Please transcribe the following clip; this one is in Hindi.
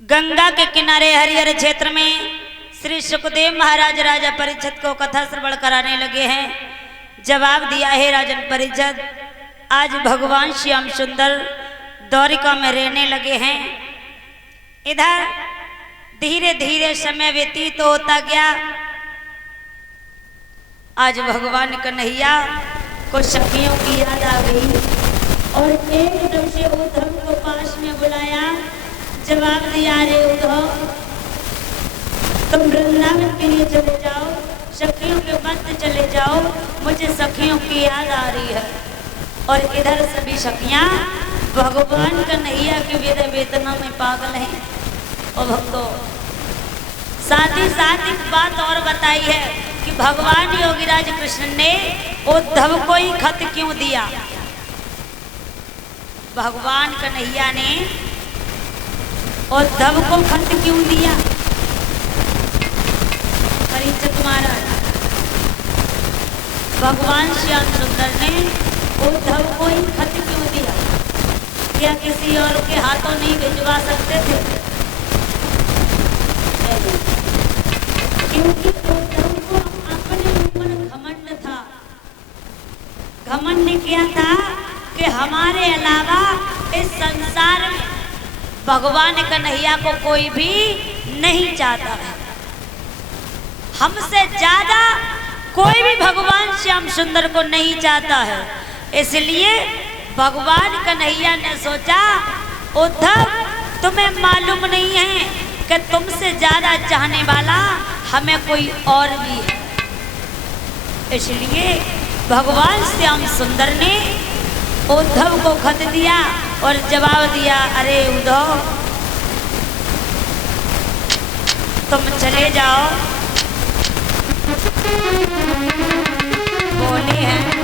गंगा के किनारे हरिहर क्षेत्र में श्री सुखदेव महाराज राजा परीक्षित को कथा श्रवण कराने लगे हैं। जवाब दिया है राजन परीक्षित, आज भगवान श्याम सुंदर द्वारिका में रहने लगे हैं। इधर धीरे धीरे समय व्यतीत होता गया। आज भगवान कन्हैया को सखियों की याद आ गई और एकदम से उद्धव को पास में बुलाया। जवाब दिया, रे उद्धव, तुम वृंदावन के लिए चले जाओ, सखियों के मत चले जाओ, मुझे सखियों की याद आ रही है। और इधर सभी सखियां भगवान कन्हैया के वेदना में पागल हैं। और भक्तों, साथ ही साथ एक बात और बताई है कि भगवान योगीराज कृष्ण ने उद्धव को ही खत क्यों दिया। भगवान कन्हैया ने उद्धव को खत क्यों दिया। परीक्षित महाराज, भगवान श्याम सुंदर ने उद्धव को ही खत क्यों दिया? क्या किसी और के हाथों नहीं भिजवा सकते थे? क्योंकि उद्धव को अपने ऊपर घमंड था। घमंड क्या था कि हमारे अलावा इस संसार में भगवान कन्हैया को कोई भी नहीं चाहता है। हमसे ज्यादा कोई भी भगवान श्याम सुंदर को नहीं चाहता है। इसलिए भगवान कन्हैया ने सोचा, उद्धव, तुम्हें मालूम नहीं है कि तुमसे ज्यादा चाहने वाला हमें कोई और भी है। इसलिए भगवान श्याम सुंदर ने उद्धव को खत दिया और जवाब दिया, अरे उद्धव, तुम चले जाओ। बोले हैं